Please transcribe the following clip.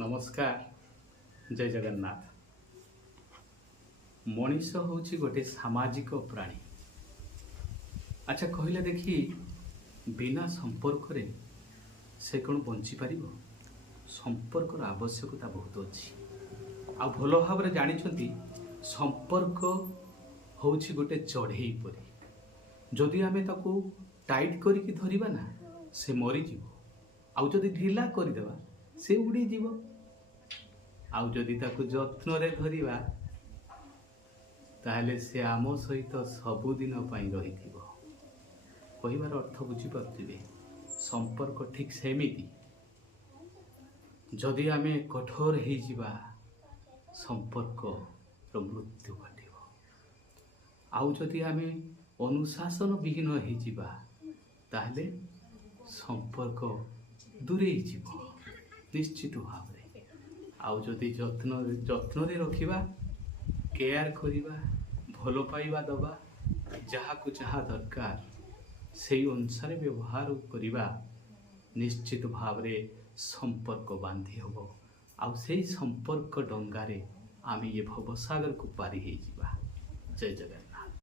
नमस्कार जय जगन्नाथ। मनीष हूँ गोटे सामाजिक प्राणी। अच्छा कहले देखी बिना संपर्क रे से कौन बंची पारिबो? संपर्कर आवश्यकता बहुत अच्छी। आ भल भाव जानी संपर्क हूँ गोटे चढ़ई परी। जदि आमे ताकू टाइट करिकी धरिबा ना से मरीजिव, आउ जदि ढिला करदेवा से उड़ी जीव। आउ जदि ताकू जत्न रे धरिबा ताहले से आम सहित सबुदिन पई रहिथिब। कहिबार अर्थ बुझी पारुथिबे। संपर्क ठीक सेमिति जदि आमे कठोर हो जिबा संपर्क मृत्यु घटिब। आउ जदि आमे अनुशासन विहीन हो जिबा ताहले संपर्क दूरे जीव निश्चित भाव रे। आउ जदि जत्न रे रखिबा, केयर करिबा, भल पाइबा दबा, जहाकू जहा दरकार से अनुसार व्यवहार करिबा, निश्चित भाव रे संपर्क बांधी हबो। आउ से संपर्क डंगारे आमे ये भवसागर को पारी हे जिबा। जय जगन्नाथ।